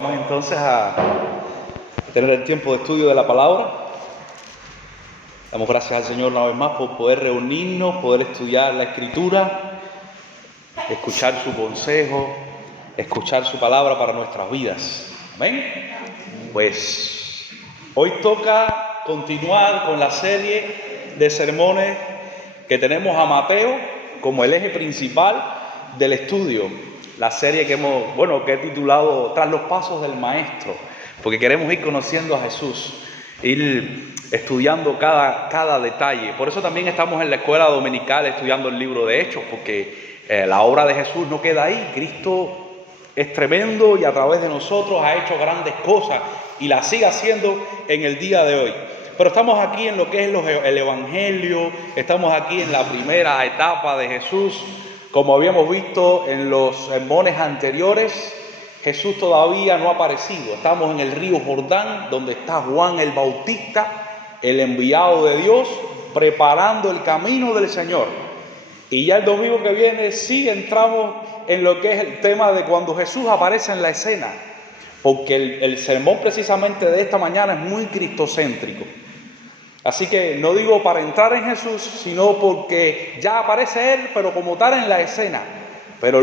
Vamos entonces a tener el tiempo de estudio de la palabra. Damos gracias al Señor una vez más por poder reunirnos, poder estudiar la Escritura, escuchar su consejo, escuchar su palabra para nuestras vidas. Amén. Pues hoy toca continuar con la serie de sermones que tenemos a Mateo como el eje principal del estudio. La serie que he titulado Tras los pasos del Maestro, porque queremos ir conociendo a Jesús, ir estudiando cada detalle. Por eso también estamos en la escuela dominical estudiando el libro de Hechos, porque la obra de Jesús no queda ahí. Cristo es tremendo y a través de nosotros ha hecho grandes cosas y las sigue haciendo en el día de hoy. Pero estamos aquí en lo que es el Evangelio, estamos aquí en la primera etapa de Jesús. Como habíamos visto en los sermones anteriores, Jesús todavía no ha aparecido. Estamos en el río Jordán, donde está Juan el Bautista, el enviado de Dios, preparando el camino del Señor. Y ya el domingo que viene sí entramos en lo que es el tema de cuando Jesús aparece en la escena, porque el sermón precisamente de esta mañana es muy cristocéntrico. Así que no digo para entrar en Jesús, sino porque ya aparece Él, pero como tal en la escena. Pero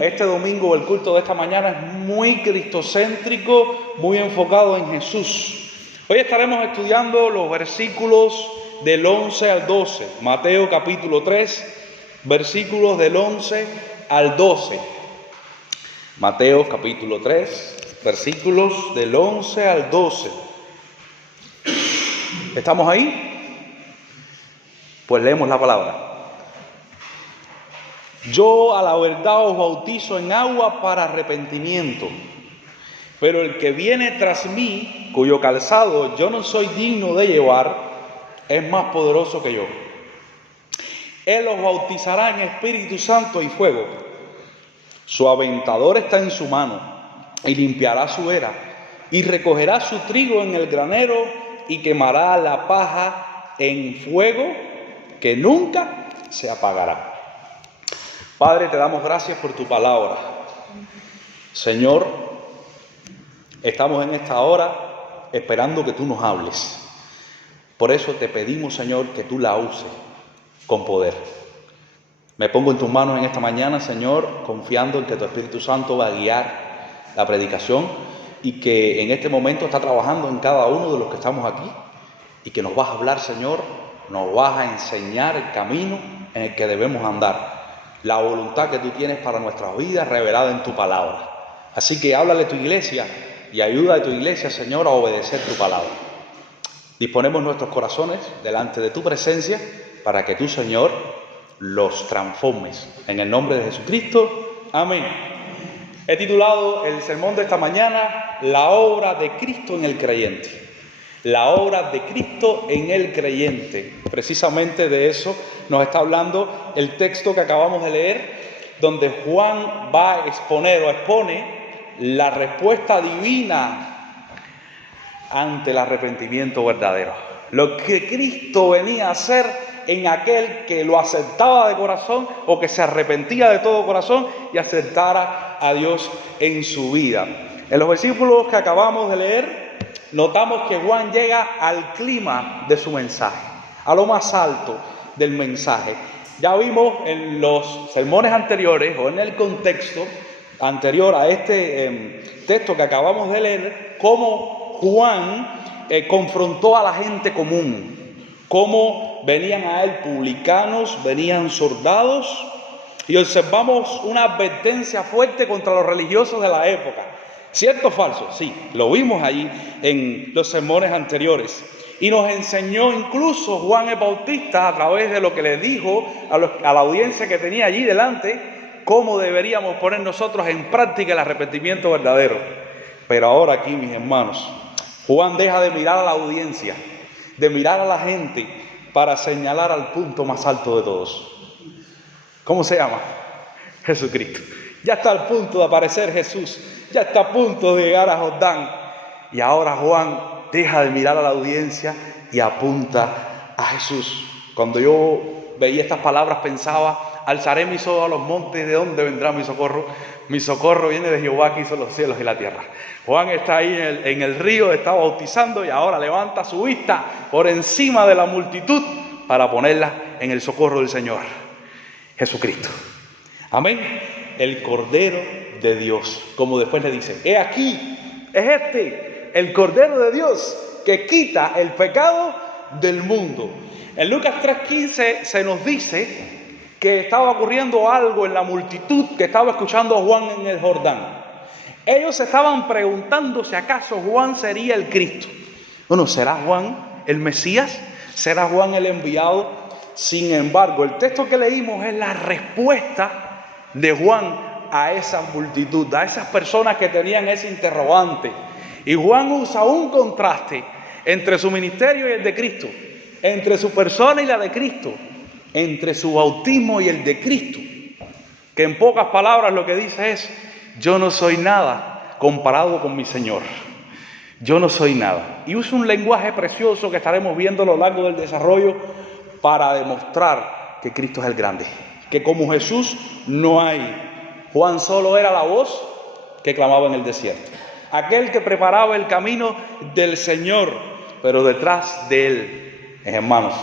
este domingo, el culto de esta mañana es muy cristocéntrico, muy enfocado en Jesús. Hoy estaremos estudiando los versículos del 11 al 12. Mateo capítulo 3, versículos del 11 al 12. Mateo capítulo 3, versículos del 11 al 12. ¿Estamos ahí? Pues leemos la palabra. Yo a la verdad os bautizo en agua para arrepentimiento, pero el que viene tras mí, cuyo calzado yo no soy digno de llevar, es más poderoso que yo. Él os bautizará en Espíritu Santo y fuego. Su aventador está en su mano, y limpiará su era, y recogerá su trigo en el granero, y quemará la paja en fuego que nunca se apagará. Padre, te damos gracias por tu palabra. Señor, estamos en esta hora esperando que tú nos hables. Por eso te pedimos, Señor, que tú la uses con poder. Me pongo en tus manos en esta mañana, Señor, confiando en que tu Espíritu Santo va a guiar la predicación y que en este momento está trabajando en cada uno de los que estamos aquí y que nos vas a hablar, Señor, nos vas a enseñar el camino en el que debemos andar, la voluntad que tú tienes para nuestras vidas revelada en tu palabra. Así que háblale a tu iglesia y ayuda a tu iglesia, Señor, a obedecer tu palabra. Disponemos nuestros corazones delante de tu presencia para que tú, Señor, los transformes. En el nombre de Jesucristo, amén. He titulado el sermón de esta mañana, La obra de Cristo en el creyente. La obra de Cristo en el creyente. Precisamente de eso nos está hablando el texto que acabamos de leer, donde Juan va a exponer o expone la respuesta divina ante el arrepentimiento verdadero. Lo que Cristo venía a hacer en aquel que lo aceptaba de corazón o que se arrepentía de todo corazón y aceptara a Dios en su vida. En los versículos que acabamos de leer, notamos que Juan llega al clima de su mensaje, a lo más alto del mensaje. Ya vimos en los sermones anteriores o en el contexto anterior a este texto que acabamos de leer, cómo Juan confrontó a la gente común, cómo venían a él publicanos, venían soldados, y observamos una advertencia fuerte contra los religiosos de la época. ¿Cierto o falso? Sí, lo vimos allí en los sermones anteriores. Y nos enseñó incluso Juan el Bautista, a través de lo que le dijo a la audiencia que tenía allí delante, cómo deberíamos poner nosotros en práctica el arrepentimiento verdadero. Pero ahora aquí, mis hermanos, Juan deja de mirar a la audiencia, de mirar a la gente, para señalar al punto más alto de todos. ¿Cómo se llama? Jesucristo. Ya está al punto de aparecer Jesús, ya está a punto de llegar a Jordán. Y ahora Juan deja de mirar a la audiencia y apunta a Jesús. Cuando yo veía estas palabras pensaba Alzaré mis ojos a los montes, ¿de dónde vendrá mi socorro? Mi socorro viene de Jehová, que hizo los cielos y la tierra. Juan está ahí en el río, está bautizando y ahora levanta su vista por encima de la multitud para ponerla en el socorro del Señor Jesucristo. Amén. El Cordero de Dios, como después le dice, he aquí, es este, el Cordero de Dios que quita el pecado del mundo. En Lucas 3:15 se nos dice que estaba ocurriendo algo en la multitud que estaba escuchando a Juan en el Jordán. Ellos estaban preguntando si acaso Juan sería el Cristo. Bueno, ¿será Juan el Mesías? ¿Será Juan el enviado? Sin embargo, el texto que leímos es la respuesta de Juan a esa multitud, a esas personas que tenían ese interrogante. Y Juan usa un contraste entre su ministerio y el de Cristo, entre su persona y la de Cristo, entre su bautismo y el de Cristo, que en pocas palabras lo que dice es: yo no soy nada comparado con mi Señor. Yo no soy nada. Y usa un lenguaje precioso que estaremos viendo a lo largo del desarrollo para demostrar que Cristo es el grande, que como Jesús no hay. Juan solo era la voz que clamaba en el desierto, aquel que preparaba el camino del Señor, pero detrás de él, hermanos,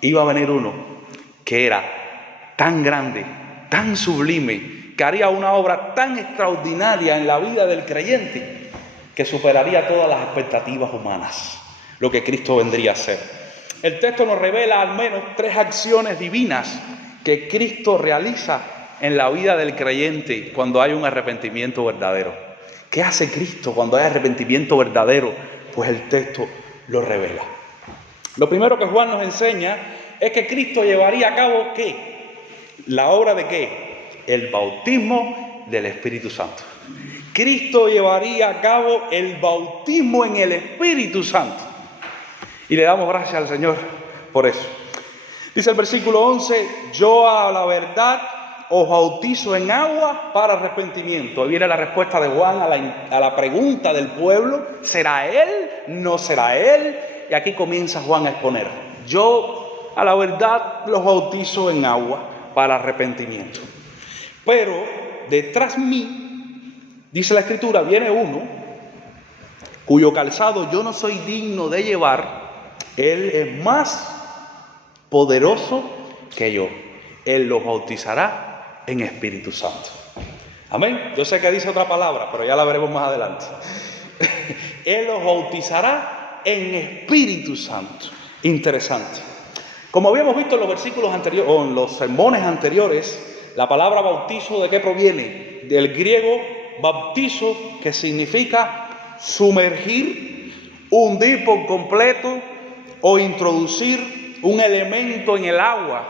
iba a venir uno que era tan grande, tan sublime, que haría una obra tan extraordinaria en la vida del creyente que superaría todas las expectativas humanas, lo que Cristo vendría a hacer. El texto nos revela al menos 3 acciones divinas que Cristo realiza en la vida del creyente cuando hay un arrepentimiento verdadero. ¿Qué hace Cristo cuando hay arrepentimiento verdadero? Pues el texto lo revela. Lo primero que Juan nos enseña es que Cristo llevaría a cabo ¿qué? ¿La obra de qué? El bautismo del Espíritu Santo. Cristo llevaría a cabo el bautismo en el Espíritu Santo. Y le damos gracias al Señor por eso. Dice el versículo 11, yo a la verdad os bautizo en agua para arrepentimiento. Ahí viene la respuesta de Juan a la pregunta del pueblo: ¿será él? ¿No será él? Y aquí comienza Juan a exponer: yo a la verdad los bautizo en agua para arrepentimiento. Pero detrás mí, dice la Escritura, viene uno cuyo calzado yo no soy digno de llevar. Él es más poderoso que yo. Él los bautizará en Espíritu Santo. Amén. Yo sé que dice otra palabra, pero ya la veremos más adelante. Él los bautizará en Espíritu Santo. Interesante. Como habíamos visto en los versículos anteriores, o en los sermones anteriores, la palabra bautizo, ¿de qué proviene? Del griego bautizo, que significa sumergir, hundir por completo o introducir un elemento en el agua.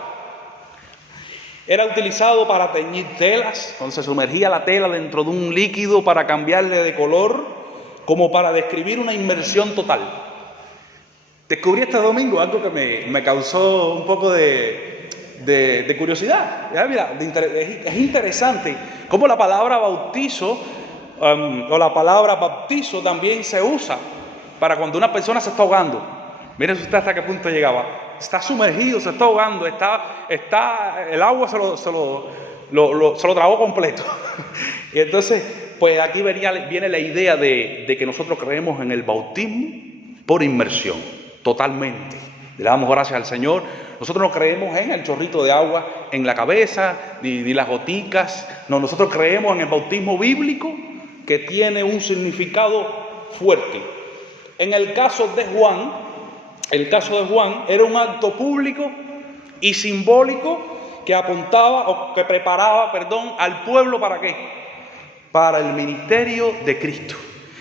Era utilizado para teñir telas, cuando se sumergía la tela dentro de un líquido para cambiarle de color, como para describir una inmersión total. Descubrí este domingo algo que me causó un poco de curiosidad. Ya, mira, es interesante cómo la palabra bautizo o la palabra baptizo también se usa para cuando una persona se está ahogando. Miren usted hasta qué punto llegaba. Está sumergido, se está ahogando, el agua se lo tragó completo. Y entonces, pues aquí viene la idea de que nosotros creemos en el bautismo por inmersión, totalmente. Le damos gracias al Señor. Nosotros no creemos en el chorrito de agua en la cabeza, ni las goticas. No, nosotros creemos en el bautismo bíblico, que tiene un significado fuerte. En el caso de Juan era un acto público y simbólico que apuntaba o que preparaba, al pueblo ¿para qué? Para el ministerio de Cristo.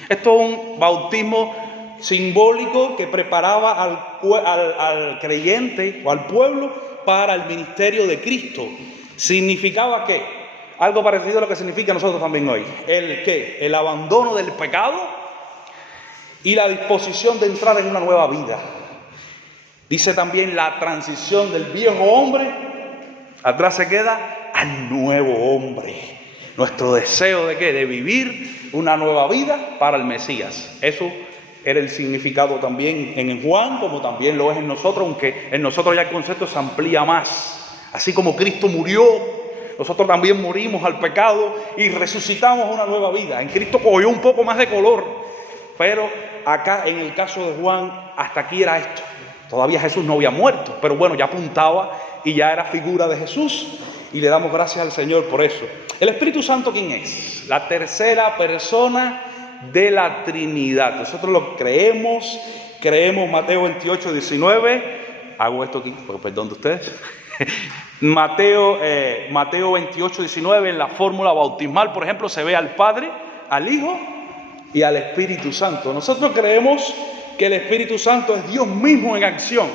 Esto es un bautismo simbólico que preparaba al creyente o al pueblo para el ministerio de Cristo. ¿Significaba qué? Algo parecido a lo que significa nosotros también hoy. El abandono del pecado y la disposición de entrar en una nueva vida. Dice también la transición del viejo hombre, atrás se queda, al nuevo hombre. Nuestro deseo ¿de qué? De vivir una nueva vida para el Mesías. Eso era el significado también en Juan, como también lo es en nosotros, aunque en nosotros ya el concepto se amplía más Así como Cristo murió, nosotros también morimos al pecado y resucitamos a una nueva vida. En Cristo cogió un poco más de color, pero acá en el caso de Juan, hasta aquí era esto. Todavía Jesús no había muerto, pero bueno, ya apuntaba y ya era figura de Jesús. Y le damos gracias al Señor por eso. ¿El Espíritu Santo quién es? La tercera persona de la Trinidad. Nosotros lo creemos Mateo 28, 19. Hago esto aquí, porque perdón de ustedes. Mateo 28, 19, en la fórmula bautismal, por ejemplo, se ve al Padre, al Hijo y al Espíritu Santo. Nosotros creemos que el Espíritu Santo es Dios mismo en acción.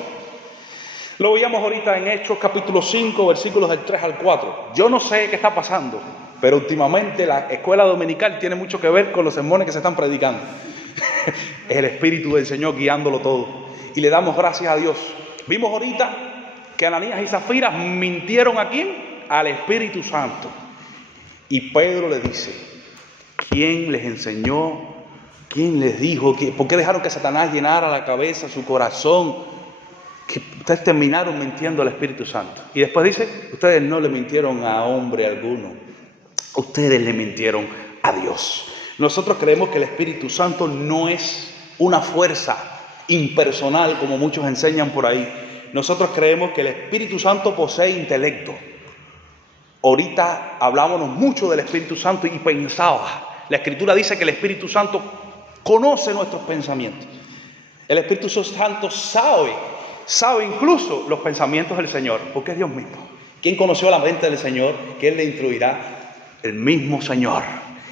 Lo veíamos ahorita en Hechos capítulo 5, versículos del 3 al 4. Yo no sé qué está pasando, pero últimamente la escuela dominical tiene mucho que ver con los sermones que se están predicando. Es el Espíritu del Señor guiándolo todo. Y le damos gracias a Dios. Vimos ahorita que Ananías y Zafira mintieron ¿a quién? Al Espíritu Santo. Y Pedro le dice, ¿quién les enseñó? ¿Quién les dijo? ¿Por qué dejaron que Satanás llenara la cabeza, su corazón? Que ustedes terminaron mintiendo al Espíritu Santo. Y después dice, ustedes no le mintieron a hombre alguno, ustedes le mintieron a Dios. Nosotros creemos que el Espíritu Santo no es una fuerza impersonal como muchos enseñan por ahí. Nosotros creemos que el Espíritu Santo posee intelecto. Ahorita hablábamos mucho del Espíritu Santo y pensaba. La Escritura dice que el Espíritu Santo conoce nuestros pensamientos. El Espíritu Santo sabe incluso los pensamientos del Señor, porque es Dios mismo. ¿Quién conoció la mente del Señor? ¿Quién le instruirá? El mismo Señor,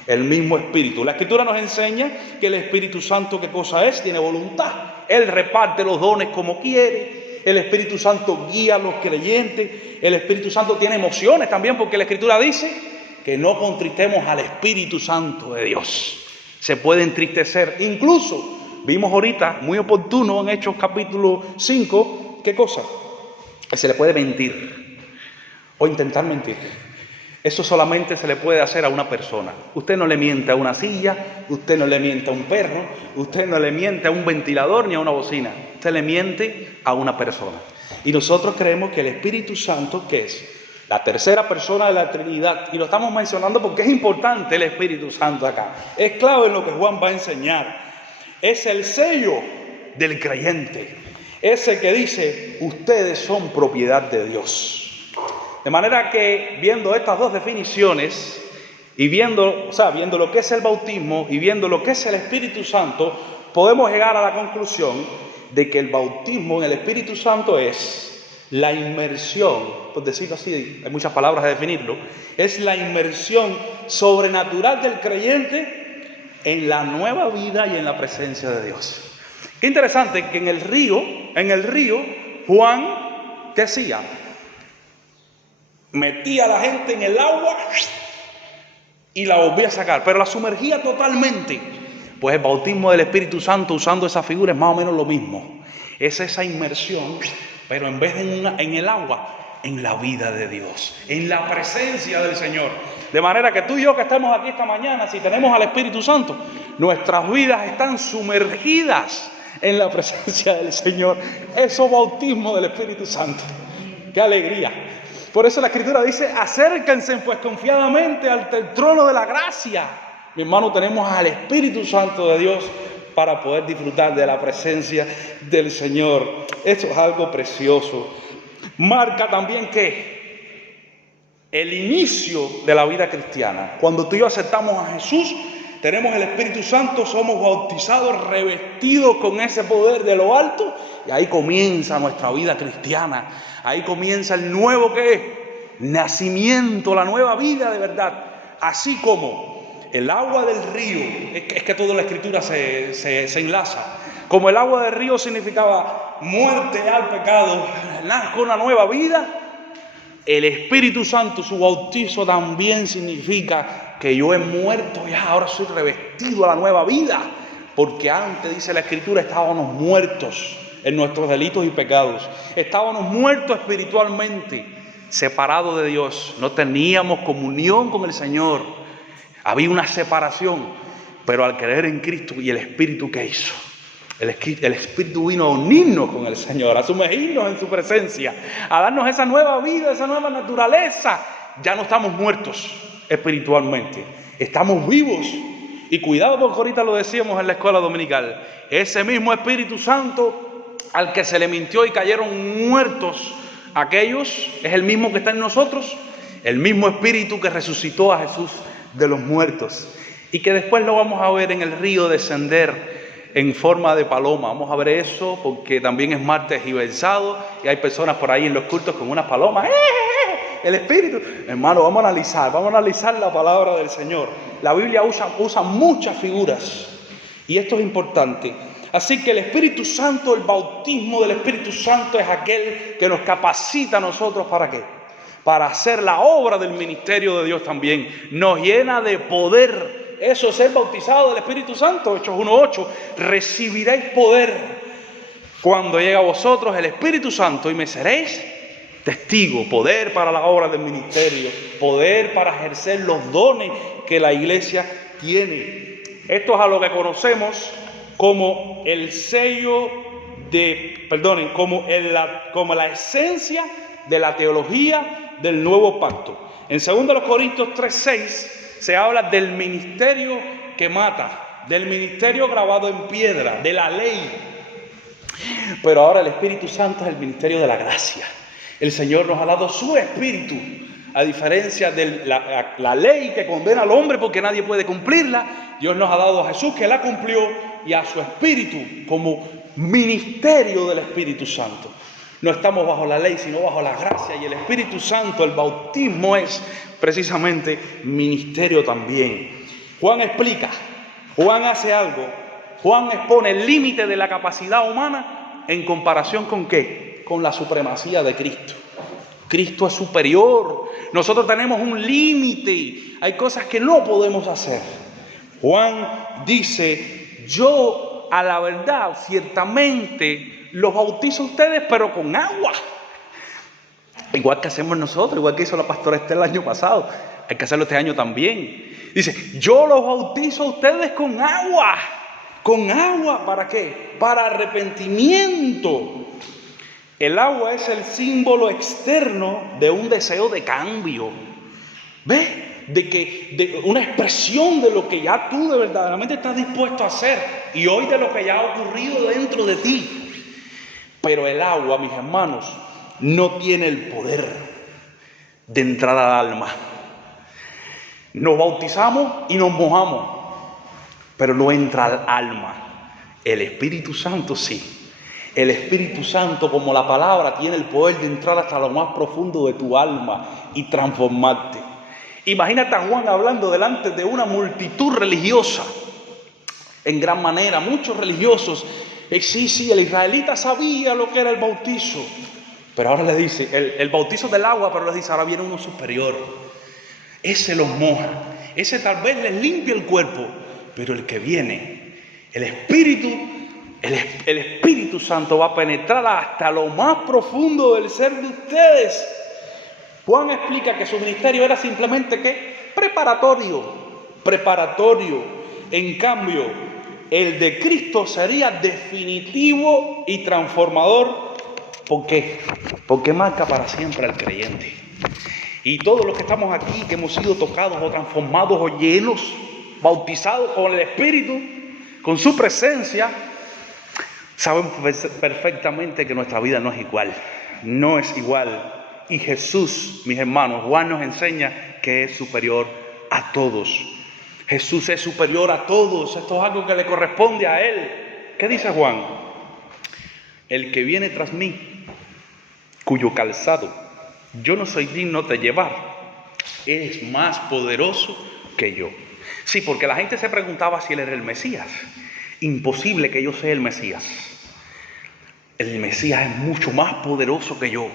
el mismo Espíritu. La Escritura nos enseña que el Espíritu Santo, ¿qué cosa es? Tiene voluntad. Él reparte los dones como quiere. El Espíritu Santo guía a los creyentes. El Espíritu Santo tiene emociones también, porque la Escritura dice que no contristemos al Espíritu Santo de Dios. Se puede entristecer. Incluso vimos ahorita, muy oportuno en Hechos capítulo 5, ¿qué cosa? Que se le puede mentir o intentar mentir. Eso solamente se le puede hacer a una persona. Usted no le miente a una silla, usted no le miente a un perro, usted no le miente a un ventilador ni a una bocina. Usted le miente a una persona. Y nosotros creemos que el Espíritu Santo, ¿qué es? La tercera persona de la Trinidad. Y lo estamos mencionando porque es importante el Espíritu Santo acá. Es clave en lo que Juan va a enseñar. Es el sello del creyente. Ese que dice, ustedes son propiedad de Dios. De manera que viendo estas dos definiciones y viendo lo que es el bautismo y viendo lo que es el Espíritu Santo, podemos llegar a la conclusión de que el bautismo en el Espíritu Santo es la inmersión, por decirlo así, hay muchas palabras de definirlo, es la inmersión sobrenatural del creyente en la nueva vida y en la presencia de Dios. Qué interesante que en el río, Juan decía, metía a la gente en el agua y la volvía a sacar, pero la sumergía totalmente. Pues el bautismo del Espíritu Santo, usando esa figura, es más o menos lo mismo. Es esa inmersión, pero en vez de en el agua, en la vida de Dios, en la presencia del Señor. De manera que tú y yo que estamos aquí esta mañana, si tenemos al Espíritu Santo, nuestras vidas están sumergidas en la presencia del Señor. Eso bautismo del Espíritu Santo. ¡Qué alegría! Por eso la Escritura dice, acérquense pues confiadamente ante el trono de la gracia. Mi hermano, tenemos al Espíritu Santo de Dios para poder disfrutar de la presencia del Señor. Esto es algo precioso. Marca también que el inicio de la vida cristiana, cuando tú y yo aceptamos a Jesús, tenemos el Espíritu Santo, somos bautizados, revestidos con ese poder de lo alto, y ahí comienza nuestra vida cristiana. Ahí comienza el nuevo ¿qué es? Nacimiento, la nueva vida de verdad. Así como el agua del río, es que toda la Escritura se enlaza. Como el agua del río significaba muerte al pecado, nazco una nueva vida, el Espíritu Santo, su bautizo también significa que yo he muerto ya, ahora soy revestido a la nueva vida. Porque antes, dice la Escritura, estábamos muertos en nuestros delitos y pecados. Estábamos muertos espiritualmente, separados de Dios. No teníamos comunión con el Señor. Había una separación. Pero al creer en Cristo y el Espíritu, ¿qué hizo? El Espíritu vino a unirnos con el Señor, a sumergirnos en su presencia, a darnos esa nueva vida, esa nueva naturaleza. Ya no estamos muertos espiritualmente, estamos vivos. Y cuidado, porque ahorita lo decíamos en la escuela dominical, ese mismo Espíritu Santo al que se le mintió y cayeron muertos aquellos, es el mismo que está en nosotros, el mismo Espíritu que resucitó a Jesús de los muertos y que después lo vamos a ver en el río descender en forma de paloma. Vamos a ver eso porque también es martes y versado y hay personas por ahí en los cultos con unas palomas. El Espíritu. Hermano, vamos a analizar la palabra del Señor. La Biblia usa muchas figuras y esto es importante. Así que el Espíritu Santo, el bautismo del Espíritu Santo es aquel que nos capacita a nosotros ¿para qué? Para hacer la obra del ministerio de Dios también. Nos llena de poder. Eso es ser bautizado del Espíritu Santo. Hechos 1:8. Recibiréis poder cuando llegue a vosotros el Espíritu Santo y me seréis testigo. Poder para la obra del ministerio. Poder para ejercer los dones que la iglesia tiene. Esto es a lo que conocemos como el sello como la esencia de la teología del nuevo pacto. En 2 Corintios 3:6 se habla del ministerio que mata, del ministerio grabado en piedra, de la ley. Pero ahora el Espíritu Santo es el ministerio de la gracia. El Señor nos ha dado su Espíritu, a diferencia de la ley que condena al hombre porque nadie puede cumplirla. Dios nos ha dado a Jesús que la cumplió y a su Espíritu como ministerio del Espíritu Santo. No estamos bajo la ley, sino bajo la gracia. Y el Espíritu Santo, el bautismo es precisamente ministerio también. Juan explica, Juan hace algo. Juan expone el límite de la capacidad humana en comparación con ¿qué? Con la supremacía de Cristo. Cristo es superior. Nosotros tenemos un límite. Hay cosas que no podemos hacer. Juan dice, yo a la verdad ciertamente los bautizo a ustedes, pero con agua. Igual que hacemos nosotros, igual que hizo la pastora Esther el año pasado. Hay que hacerlo este año también. Dice, yo los bautizo a ustedes con agua. ¿Con agua para qué? Para arrepentimiento. El agua es el símbolo externo de un deseo de cambio. ¿Ves? De una expresión de lo que ya tú de verdaderamente estás dispuesto a hacer. Y hoy de lo que ya ha ocurrido dentro de ti. Pero el agua, mis hermanos, no tiene el poder de entrar al alma. Nos bautizamos y nos mojamos, pero no entra al alma. El Espíritu Santo sí. El Espíritu Santo, como la palabra, tiene el poder de entrar hasta lo más profundo de tu alma y transformarte. Imagínate a Juan hablando delante de una multitud religiosa, en gran manera, muchos religiosos. Sí, el israelita sabía lo que era el bautizo, pero ahora le dice, el bautizo del agua, pero les dice, ahora viene uno superior. Ese los moja, ese tal vez les limpia el cuerpo, pero el que viene, el Espíritu Santo va a penetrar hasta lo más profundo del ser de ustedes. Juan explica que su ministerio era simplemente ¿qué? Preparatorio. En cambio, el de Cristo sería definitivo y transformador. ¿Por qué? Porque marca para siempre al creyente. Y todos los que estamos aquí, que hemos sido tocados o transformados o llenos, bautizados con el Espíritu, con su presencia, sabemos perfectamente que nuestra vida no es igual. No es igual. Y Jesús, mis hermanos, Juan nos enseña que es superior a todos. Jesús es superior a todos. Esto es algo que le corresponde a Él. ¿Qué dice Juan? El que viene tras mí, cuyo calzado yo no soy digno de llevar, es más poderoso que yo. Sí, porque la gente se preguntaba si Él era el Mesías. Imposible que yo sea el Mesías. El Mesías es mucho más poderoso que yo.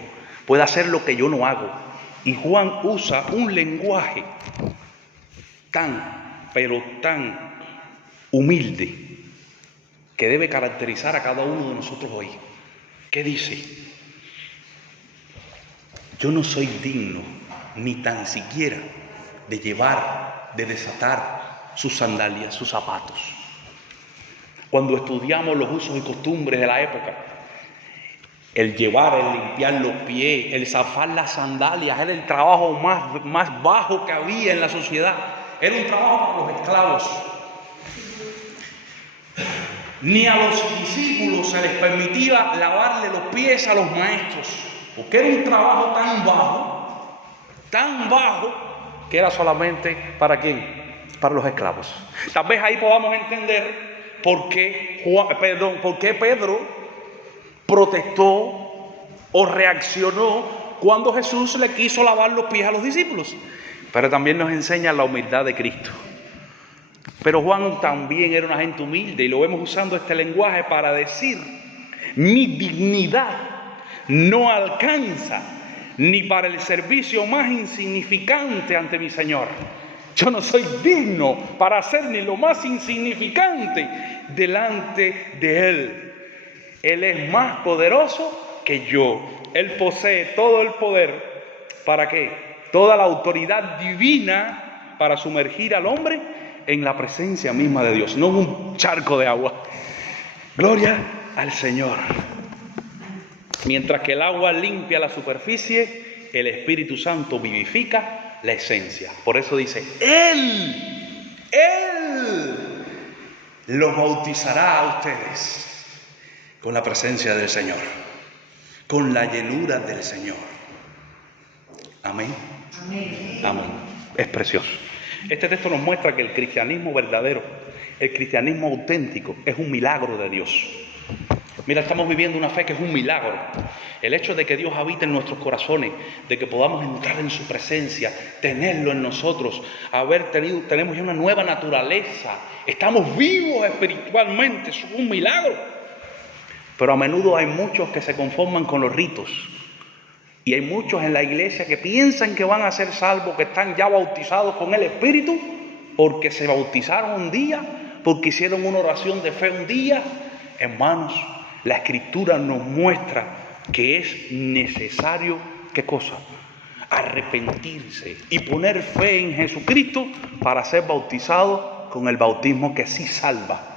Puede hacer lo que yo no hago. Y Juan usa un lenguaje pero tan humilde que debe caracterizar a cada uno de nosotros hoy. ¿Qué dice? Yo no soy digno ni tan siquiera de desatar sus sandalias, sus zapatos. Cuando estudiamos los usos y costumbres de la época, el llevar, el limpiar los pies, el zafar las sandalias, era el trabajo más bajo que había en la sociedad. Era un trabajo para los esclavos. Ni a los discípulos se les permitía lavarle los pies a los maestros, porque era un trabajo tan bajo, que era solamente ¿para quién? Para los esclavos. Tal vez ahí podamos entender por qué Pedro protestó o reaccionó cuando Jesús le quiso lavar los pies a los discípulos. Pero también nos enseña la humildad de Cristo. Pero Juan también era una gente humilde y lo vemos usando este lenguaje para decir: mi dignidad no alcanza ni para el servicio más insignificante ante mi Señor. Yo no soy digno para hacer ni lo más insignificante delante de Él. Él es más poderoso que yo. Él posee todo el poder. ¿Para qué? Toda la autoridad divina para sumergir al hombre en la presencia misma de Dios, no en un charco de agua. Gloria al Señor. Mientras que el agua limpia la superficie, el Espíritu Santo vivifica la esencia. Por eso dice: Él los bautizará a ustedes con la presencia del Señor, con la llenura del Señor. Amén. Amén. Amén. Es precioso. Este texto nos muestra que el cristianismo verdadero, el cristianismo auténtico, es un milagro de Dios. Mira, estamos viviendo una fe que es un milagro. El hecho de que Dios habite en nuestros corazones, de que podamos entrar en su presencia, tenerlo en nosotros, tenemos ya una nueva naturaleza, estamos vivos espiritualmente, es un milagro. Pero a menudo hay muchos que se conforman con los ritos. Y hay muchos en la iglesia que piensan que van a ser salvos, que están ya bautizados con el Espíritu, porque se bautizaron un día, porque hicieron una oración de fe un día. Hermanos, la Escritura nos muestra que es necesario, ¿qué cosa? Arrepentirse y poner fe en Jesucristo para ser bautizado con el bautismo que sí salva.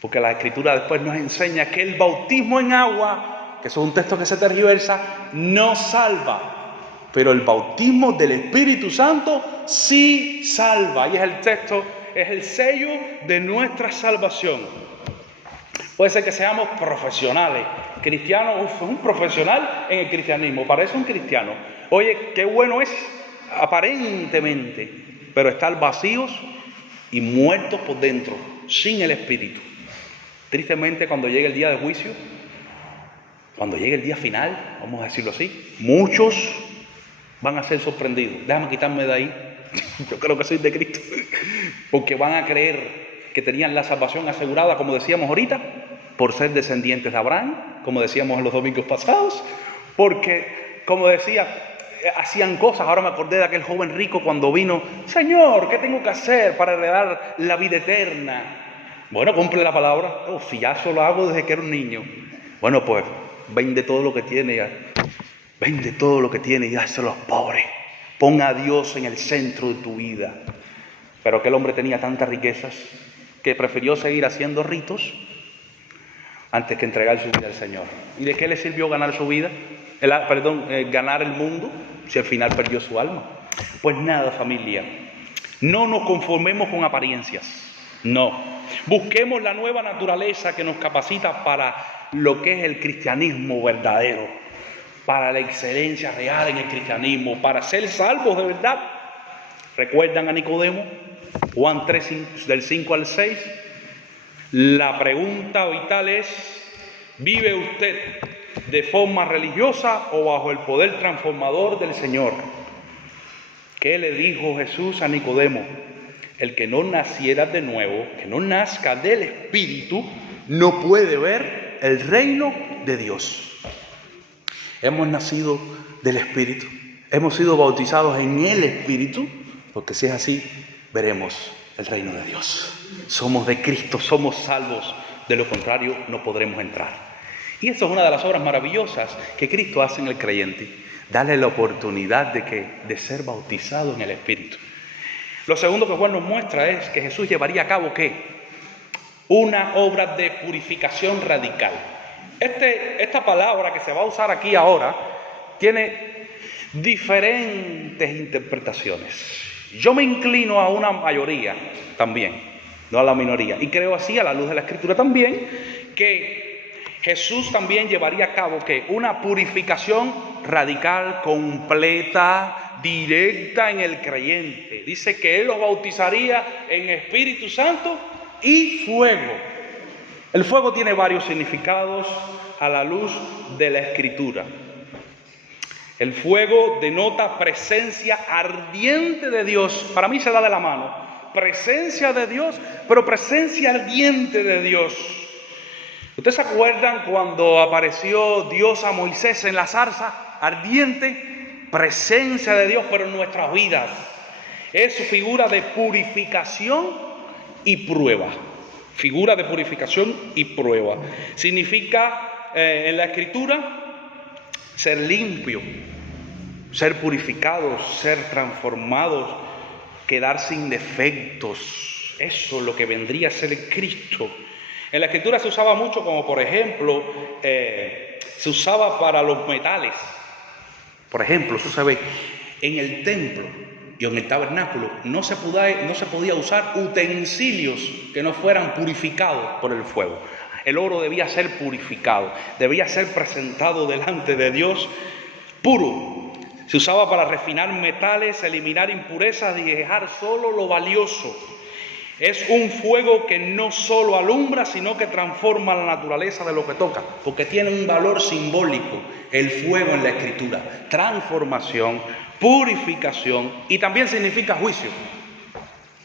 Porque la Escritura después nos enseña que el bautismo en agua, que es un texto que se tergiversa, no salva, pero el bautismo del Espíritu Santo sí salva. Y es el texto, es el sello de nuestra salvación. Puede ser que seamos profesionales, cristianos, un profesional en el cristianismo, parece un cristiano. Oye, qué bueno es aparentemente, pero estar vacíos y muertos por dentro, sin el Espíritu. Tristemente, cuando llegue el día de juicio, cuando llegue el día final, vamos a decirlo así, muchos van a ser sorprendidos. Déjame quitarme de ahí. Yo creo que soy de Cristo. Porque van a creer que tenían la salvación asegurada, como decíamos ahorita, por ser descendientes de Abraham, como decíamos en los domingos pasados, porque, como decía, hacían cosas. Ahora me acordé de aquel joven rico cuando vino: Señor, ¿qué tengo que hacer para heredar la vida eterna? Bueno, cumple la palabra. Si ya eso lo hago desde que era un niño. Bueno, pues vende todo lo que tiene, y dáselo a los pobres. Pon a Dios en el centro de tu vida. Pero aquel hombre tenía tantas riquezas que prefirió seguir haciendo ritos antes que entregar su vida al Señor. ¿Y de qué le sirvió ganar su vida? Ganar el mundo, si al final perdió su alma. Pues nada, familia, no nos conformemos con apariencias. No, busquemos la nueva naturaleza que nos capacita para lo que es el cristianismo verdadero, para la excelencia real en el cristianismo, para ser salvos de verdad. ¿Recuerdan a Nicodemo? Juan 3, del 5 al 6. La pregunta vital es: ¿vive usted de forma religiosa o bajo el poder transformador del Señor? ¿Qué le dijo Jesús a Nicodemo? El que no naciera de nuevo, que no nazca del Espíritu, no puede ver el reino de Dios. Hemos nacido del Espíritu, hemos sido bautizados en el Espíritu, porque si es así, veremos el reino de Dios. Somos de Cristo, somos salvos, de lo contrario no podremos entrar. Y eso es una de las obras maravillosas que Cristo hace en el creyente, darle la oportunidad de ser bautizado en el Espíritu. Lo segundo que Juan nos muestra es que Jesús llevaría a cabo ¿qué? una obra de purificación radical. Esta palabra que se va a usar aquí ahora tiene diferentes interpretaciones. Yo me inclino a una mayoría también, no a la minoría, y creo así, a la luz de la Escritura también, que Jesús también llevaría a cabo que una purificación radical, completa, directa en el creyente. Dice que Él los bautizaría en Espíritu Santo y fuego. El fuego tiene varios significados a la luz de la Escritura. El fuego denota presencia ardiente de Dios. Para mí se da de la mano. Presencia de Dios, pero presencia ardiente de Dios. ¿Ustedes se acuerdan cuando apareció Dios a Moisés en la zarza ardiente? Presencia de Dios, pero en nuestras vidas. Es su figura de purificación y prueba. Figura de purificación y prueba. Significa en la Escritura ser limpio, ser purificados, ser transformados, quedar sin defectos. Eso es lo que vendría a ser Cristo. En la Escritura se usaba mucho, como por ejemplo, se usaba para los metales. Por ejemplo, eso se ve en el templo y en el tabernáculo. No se podía usar utensilios que no fueran purificados por el fuego. El oro debía ser purificado, debía ser presentado delante de Dios puro. Se usaba para refinar metales, eliminar impurezas y dejar solo lo valioso. Es un fuego que no solo alumbra, sino que transforma la naturaleza de lo que toca, porque tiene un valor simbólico, el fuego en la Escritura. Transformación, purificación y también significa juicio.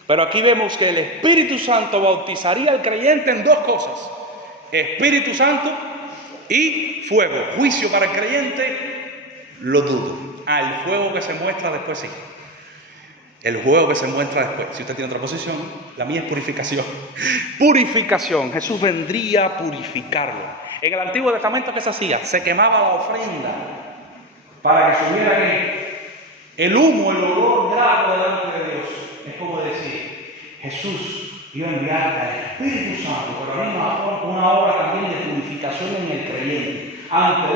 Pero aquí vemos que el Espíritu Santo bautizaría al creyente en dos cosas: Espíritu Santo y fuego. Juicio para el creyente, lo dudo. El fuego que se muestra después sí. El fuego que se muestra después. Si usted tiene otra posición, la mía es purificación. Purificación. Jesús vendría a purificarlo. En el Antiguo Testamento, ¿qué se hacía? Se quemaba la ofrenda para que subiera el humo, el olor grato delante de Dios. Es como decir, Jesús iba a enviar al Espíritu Santo, pero a la misma forma una obra también de purificación en el creyente, ante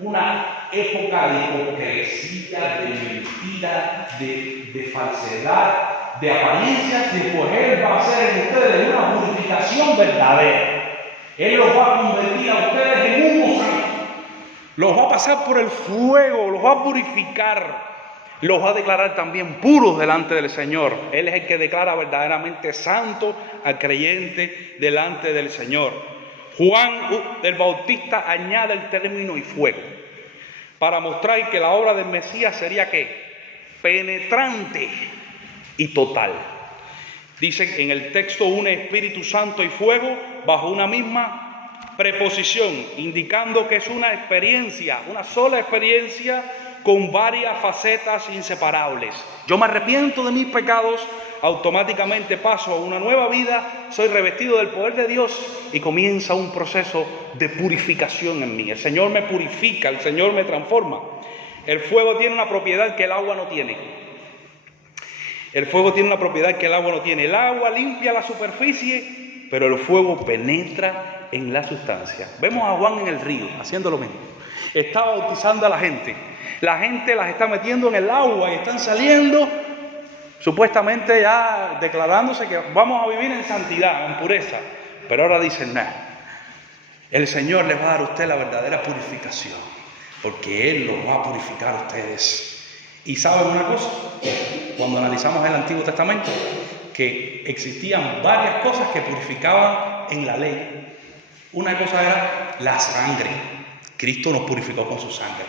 una época de hipocresía, de mentira, de falsedad, de apariencias. Después Él va a hacer en ustedes una purificación verdadera. Él los va a convertir a ustedes en humo santo. Los va a pasar por el fuego, los va a purificar. Los va a declarar también puros delante del Señor. Él es el que declara verdaderamente santo al creyente delante del Señor. Juan el Bautista añade el término y fuego para mostrar que la obra del Mesías sería ¿qué? Penetrante y total. Dice en el texto un Espíritu Santo y fuego bajo una misma preposición, indicando que es una experiencia, una sola experiencia con varias facetas inseparables. Yo me arrepiento de mis pecados, automáticamente paso a una nueva vida, soy revestido del poder de Dios y comienza un proceso de purificación en mí. El Señor me purifica, el Señor me transforma. El fuego tiene una propiedad que el agua no tiene. El fuego tiene una propiedad que el agua no tiene. El agua limpia la superficie, pero el fuego penetra en la sustancia. Vemos a Juan en el río haciendo lo mismo. Está bautizando a la gente. La gente las está metiendo en el agua y están saliendo supuestamente ya declarándose que vamos a vivir en santidad, en pureza. Pero ahora dicen, no, el Señor les va a dar a usted la verdadera purificación, porque Él los va a purificar a ustedes. Y ¿saben una cosa? Cuando analizamos el Antiguo Testamento, que existían varias cosas que purificaban en la ley. Una cosa era la sangre. Cristo nos purificó con su sangre.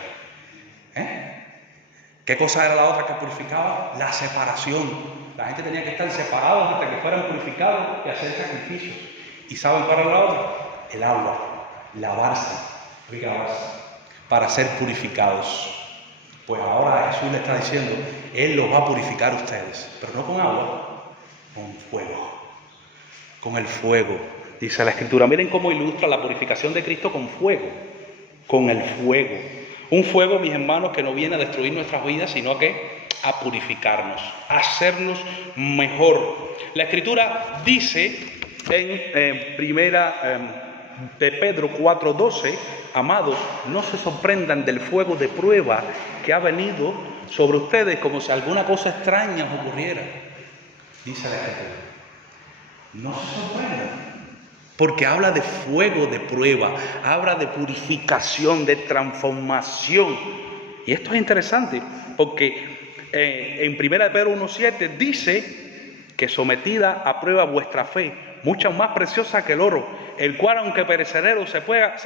¿Qué cosa era la otra que purificaba? La separación. La gente tenía que estar separados hasta que fueran purificados y hacer sacrificios. ¿Y saben para la otra? El agua, lavarse, para ser purificados. Pues ahora Jesús le está diciendo, Él los va a purificar a ustedes, pero no con agua, con fuego. Con el fuego, dice la Escritura. Miren cómo ilustra la purificación de Cristo con fuego. Con el fuego. Un fuego, mis hermanos, que no viene a destruir nuestras vidas, sino que a purificarnos, a hacernos mejor. La Escritura dice en primera de Pedro 4:12, amados, no se sorprendan del fuego de prueba que ha venido sobre ustedes como si alguna cosa extraña os ocurriera. Dice la Escritura. No se sorprendan. Porque habla de fuego de prueba, habla de purificación, de transformación. Y esto es interesante, porque en 1 Pedro 1:7 dice que sometida a prueba vuestra fe, mucho más preciosa que el oro, el cual aunque perecedero se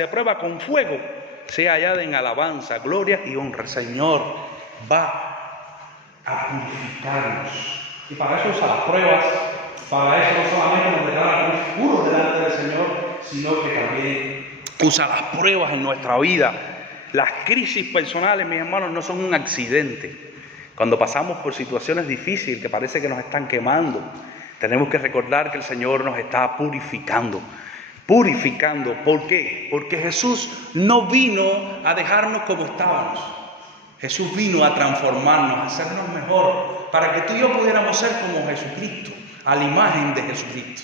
prueba con fuego, sea hallada en alabanza, gloria y honra. El Señor va a purificarnos. Y para eso usa las pruebas. Para eso no solamente nos declara puros delante del Señor, sino que también usa las pruebas en nuestra vida. Las crisis personales, mis hermanos, no son un accidente. Cuando pasamos por situaciones difíciles que parece que nos están quemando, tenemos que recordar que el Señor nos está purificando. Purificando, ¿por qué? Porque Jesús no vino a dejarnos como estábamos. Jesús vino a transformarnos, a hacernos mejor, para que tú y yo pudiéramos ser como Jesucristo, a la imagen de Jesucristo.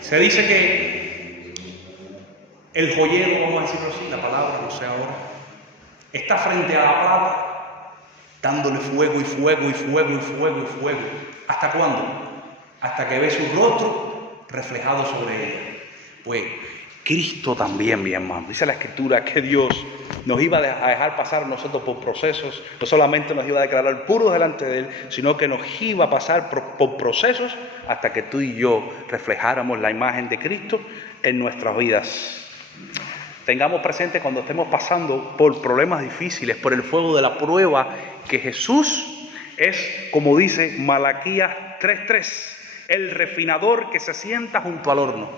Se dice que el joyero, vamos a decirlo así, la palabra no sé ahora, está frente a la plata, dándole fuego y fuego y fuego y fuego y fuego. ¿Hasta cuándo? Hasta que ve su rostro reflejado sobre ella. Pues Cristo también, mi hermano. Dice la Escritura que Dios nos iba a dejar pasar nosotros por procesos. No solamente nos iba a declarar puros delante de Él, sino que nos iba a pasar por procesos hasta que tú y yo reflejáramos la imagen de Cristo en nuestras vidas. Tengamos presente cuando estemos pasando por problemas difíciles, por el fuego de la prueba, que Jesús es, como dice Malaquías 3:3, el refinador que se sienta junto al horno.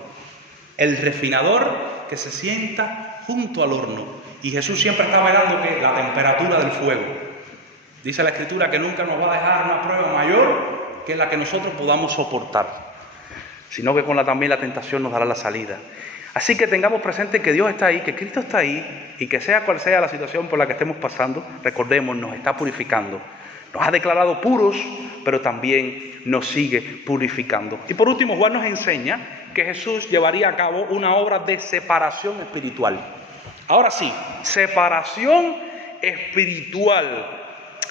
El refinador que se sienta junto al horno. Y Jesús siempre está velando que la temperatura del fuego. Dice la Escritura que nunca nos va a dejar una prueba mayor que la que nosotros podamos soportar, sino que también la tentación nos dará la salida. Así que tengamos presente que Dios está ahí, que Cristo está ahí, y que sea cual sea la situación por la que estemos pasando, recordemos, nos está purificando. Nos ha declarado puros, pero también nos sigue purificando. Y por último, Juan nos enseña que Jesús llevaría a cabo una obra de separación espiritual. Ahora sí, separación espiritual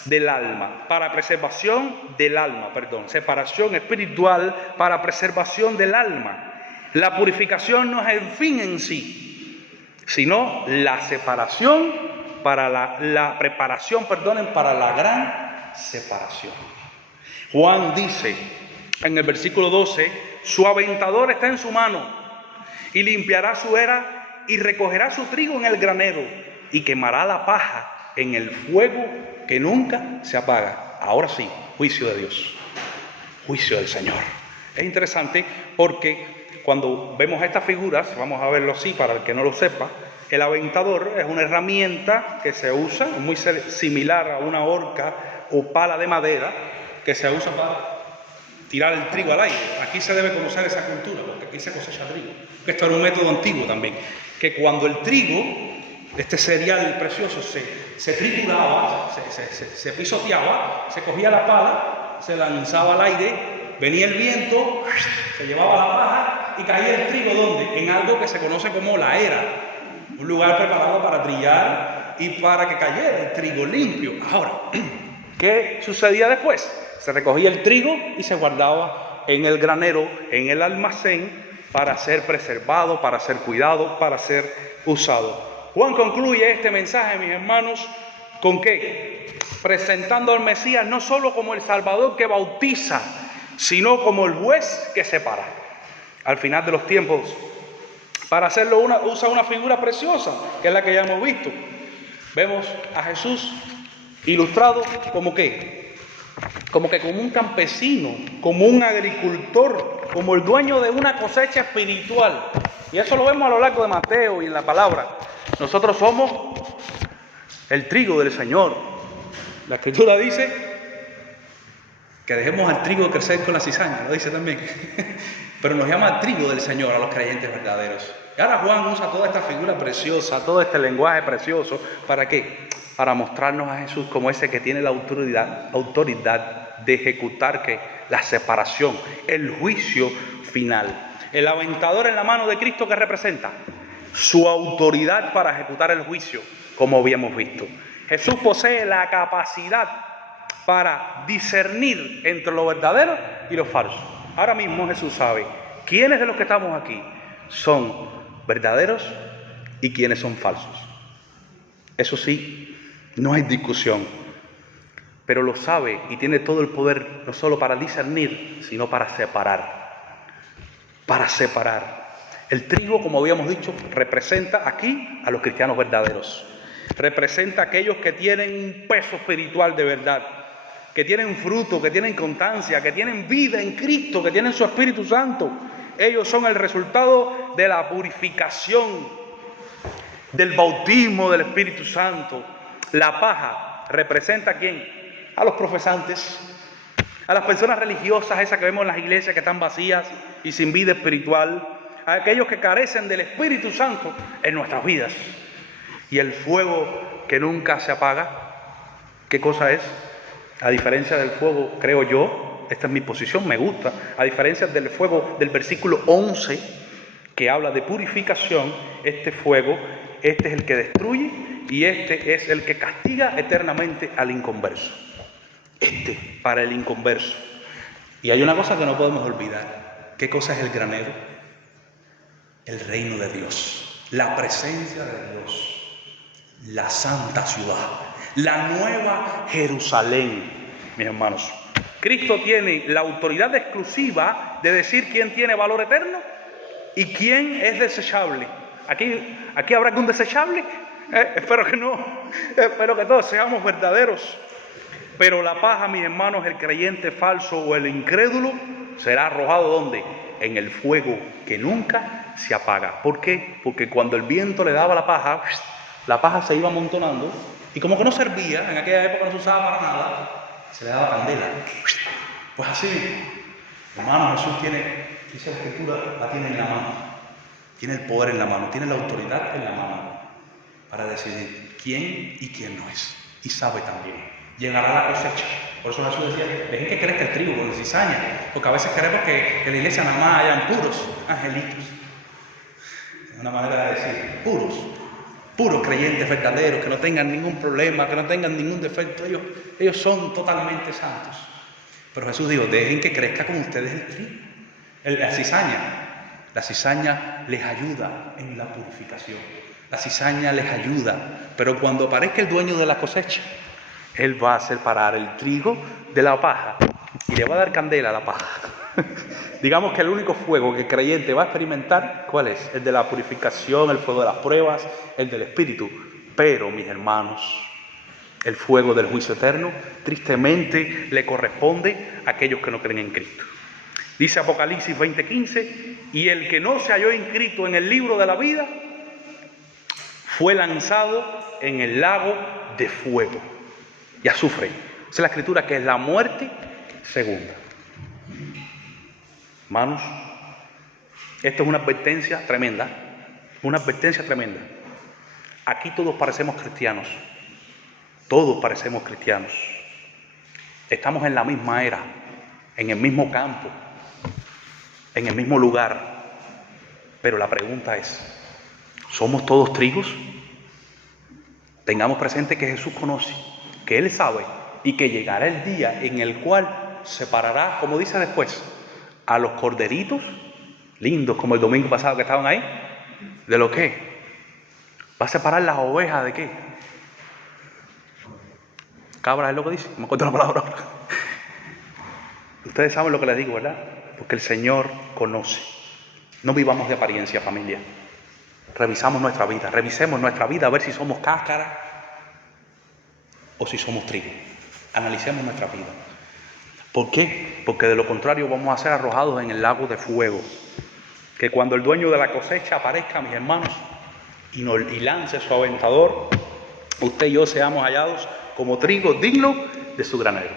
del alma, para preservación del alma, separación espiritual para preservación del alma. La purificación no es el fin en sí, sino la separación para la preparación, para la gran separación. Juan dice en el versículo 12, su aventador está en su mano y limpiará su era y recogerá su trigo en el granero y quemará la paja en el fuego que nunca se apaga. Ahora sí, juicio de Dios, juicio del Señor. Es interesante porque cuando vemos estas figuras, vamos a verlo así para el que no lo sepa, el aventador es una herramienta que se usa, muy similar a una horca o pala de madera, que se usa para tirar el trigo al aire. Aquí se debe conocer esa cultura, porque aquí se cosecha trigo. Esto era un método antiguo también, que cuando el trigo, este cereal precioso, se trituraba, se pisoteaba, se cogía la pala, se lanzaba al aire, venía el viento, se llevaba la paja y caía el trigo, ¿dónde? En algo que se conoce como la era, un lugar preparado para trillar y para que cayera el trigo limpio. Ahora, ¿qué sucedía después? Se recogía el trigo y se guardaba en el granero, en el almacén, para ser preservado, para ser cuidado, para ser usado. Juan concluye este mensaje, mis hermanos, ¿con qué? Presentando al Mesías no solo como el Salvador que bautiza, sino como el juez que separa. Al final de los tiempos, para hacerlo usa una figura preciosa, que es la que ya hemos visto. Vemos a Jesús ilustrado como ¿qué? Como un campesino, como un agricultor, como el dueño de una cosecha espiritual. Y eso lo vemos a lo largo de Mateo y en la palabra. Nosotros somos el trigo del Señor. La Escritura dice que dejemos al trigo crecer con la cizaña, lo dice también. Pero nos llama trigo del Señor a los creyentes verdaderos. Y ahora Juan usa toda esta figura preciosa, todo este lenguaje precioso, ¿para qué? Para mostrarnos a Jesús como ese que tiene la autoridad de ejecutar ¿qué? La separación, el juicio final. El aventador en la mano de Cristo, ¿qué representa? Su autoridad para ejecutar el juicio, como habíamos visto. Jesús posee la capacidad para discernir entre lo verdadero y lo falso. Ahora mismo Jesús sabe quiénes de los que estamos aquí son verdaderos y quiénes son falsos. Eso sí, no hay discusión, pero lo sabe y tiene todo el poder no solo para discernir, sino para separar. Para separar. El trigo, como habíamos dicho, representa aquí a los cristianos verdaderos. Representa a aquellos que tienen un peso espiritual de verdad, que tienen fruto, que tienen constancia, que tienen vida en Cristo, que tienen su Espíritu Santo. Ellos son el resultado de la purificación, del bautismo del Espíritu Santo. La paja representa ¿a quién? A los profesantes, a las personas religiosas, esas que vemos en las iglesias que están vacías y sin vida espiritual, a aquellos que carecen del Espíritu Santo en nuestras vidas. Y el fuego que nunca se apaga, ¿qué cosa es? A diferencia del fuego, creo yo, esta es mi posición, me gusta, a diferencia del fuego del versículo 11, que habla de purificación, este fuego, este es el que destruye y este es el que castiga eternamente al inconverso. Este para el inconverso. Y hay una cosa que no podemos olvidar. ¿Qué cosa es el granero? El reino de Dios, la presencia de Dios, la santa ciudad, la nueva Jerusalén, mis hermanos. Cristo tiene la autoridad exclusiva de decir quién tiene valor eterno y quién es desechable. ¿Aquí habrá algún desechable? Espero que no. Espero que todos seamos verdaderos. Pero la paja, mis hermanos, el creyente falso o el incrédulo, será arrojado ¿dónde? En el fuego que nunca se apaga. ¿Por qué? Porque cuando el viento le daba la paja se iba amontonando y como que no servía, en aquella época no se usaba para nada, se le daba candela. Pues así, hermano, Jesús tiene, esa escritura la tiene en la mano, tiene el poder en la mano, tiene la autoridad en la mano para decidir quién y quién no es. Y sabe también. Llegará la cosecha. Por eso Jesús decía, dejen que crezca el trigo con la cizaña, porque a veces queremos que en la iglesia nada más hayan puros angelitos. Es una manera de decir, puros creyentes verdaderos, que no tengan ningún problema, que no tengan ningún defecto. Ellos son totalmente santos. Pero Jesús dijo, dejen que crezca con ustedes el trigo, la cizaña. La cizaña les ayuda en la purificación. La cizaña les ayuda, pero cuando aparezca el dueño de la cosecha, Él va a separar el trigo de la paja y le va a dar candela a la paja. Digamos que el único fuego que el creyente va a experimentar, ¿cuál es? El de la purificación, el fuego de las pruebas, el del Espíritu. Pero, mis hermanos, el fuego del juicio eterno, tristemente, le corresponde a aquellos que no creen en Cristo. Dice Apocalipsis 20:15, y el que no se halló inscrito en el libro de la vida, fue lanzado en el lago de fuego y azufre. Esa es la escritura que es la muerte segunda. Hermanos, esto es una advertencia tremenda. Una advertencia tremenda. Aquí todos parecemos cristianos. Todos parecemos cristianos. Estamos en la misma era, en el mismo campo, en el mismo lugar. Pero la pregunta es, ¿somos todos trigos? Tengamos presente que Jesús conoce, que Él sabe y que llegará el día en el cual separará, como dice después, a los corderitos lindos, como el domingo pasado que estaban ahí, ¿de lo qué? Va a separar las ovejas ¿de qué? Cabras es lo que dice, no me acuerdo la palabra ahora. Ustedes saben lo que les digo, ¿verdad? Porque el Señor conoce. No vivamos de apariencia, familia. Revisemos nuestra vida, revisemos nuestra vida a ver si somos cáscara o si somos trigo. Analicemos nuestra vida. ¿Por qué? Porque de lo contrario vamos a ser arrojados en el lago de fuego. Que cuando el dueño de la cosecha aparezca, mis hermanos, y lance su aventador, usted y yo seamos hallados como trigo digno de su granero.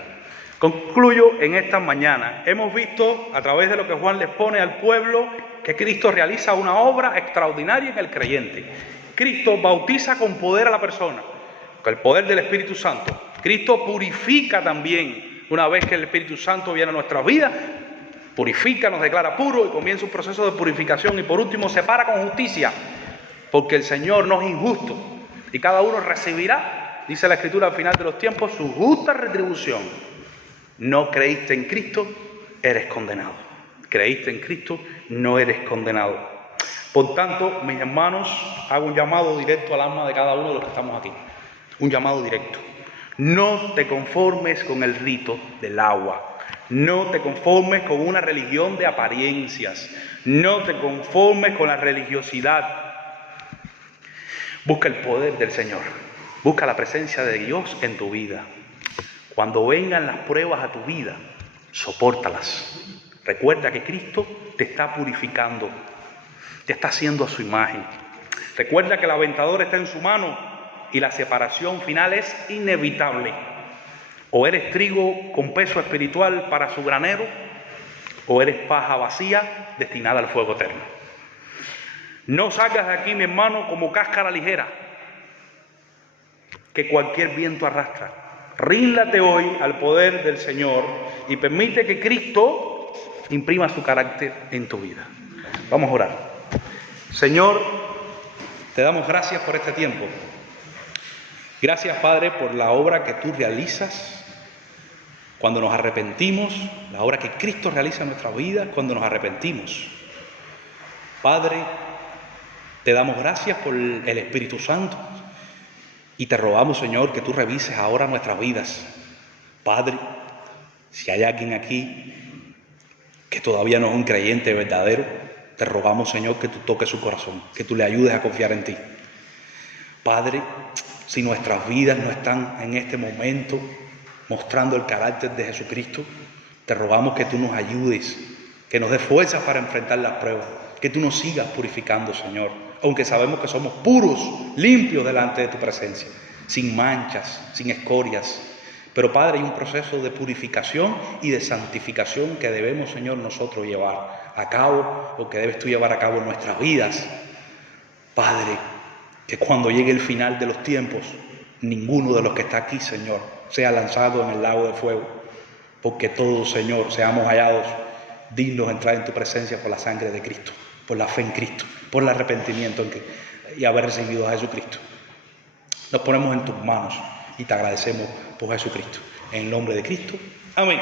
Concluyo en esta mañana. Hemos visto a través de lo que Juan les pone al pueblo que Cristo realiza una obra extraordinaria en el creyente. Cristo bautiza con poder a la persona, con el poder del Espíritu Santo. Cristo purifica también Una vez que el Espíritu Santo viene a nuestras vidas, purifica, nos declara puros y comienza un proceso de purificación. Y por último, separa con justicia, porque el Señor no es injusto y cada uno recibirá, dice la Escritura al final de los tiempos, su justa retribución. No creíste en Cristo, eres condenado. Creíste en Cristo, no eres condenado. Por tanto, mis hermanos, hago un llamado directo al alma de cada uno de los que estamos aquí. Un llamado directo. No te conformes con el rito del agua. No te conformes con una religión de apariencias. No te conformes con la religiosidad. Busca el poder del Señor. Busca la presencia de Dios en tu vida. Cuando vengan las pruebas a tu vida, sopórtalas. Recuerda que Cristo te está purificando, te está haciendo a su imagen. Recuerda que el aventador está en su mano y la separación final es inevitable. O eres trigo con peso espiritual para su granero, o eres paja vacía destinada al fuego eterno. No salgas de aquí, mi hermano, como cáscara ligera que cualquier viento arrastra. Ríndate hoy al poder del Señor y permite que Cristo imprima su carácter en tu vida. Vamos a orar. Señor, te damos gracias por este tiempo. Gracias, Padre, por la obra que tú realizas cuando nos arrepentimos, la obra que Cristo realiza en nuestras vidas cuando nos arrepentimos. Padre, te damos gracias por el Espíritu Santo y te rogamos, Señor, que tú revises ahora nuestras vidas. Padre, si hay alguien aquí que todavía no es un creyente verdadero, te rogamos, Señor, que tú toques su corazón, que tú le ayudes a confiar en ti. Padre, si nuestras vidas no están en este momento mostrando el carácter de Jesucristo, te rogamos que tú nos ayudes, que nos des fuerzas para enfrentar las pruebas, que tú nos sigas purificando, Señor, aunque sabemos que somos puros, limpios delante de tu presencia, sin manchas, sin escorias. Pero, Padre, hay un proceso de purificación y de santificación que debemos, Señor, nosotros llevar a cabo, o que debes tú llevar a cabo en nuestras vidas. Padre, que cuando llegue el final de los tiempos, ninguno de los que está aquí, Señor, sea lanzado en el lago de fuego, porque todos, Señor, seamos hallados dignos de entrar en tu presencia por la sangre de Cristo, por la fe en Cristo, por el arrepentimiento y haber recibido a Jesucristo. Nos ponemos en tus manos y te agradecemos por Jesucristo. En el nombre de Cristo. Amén.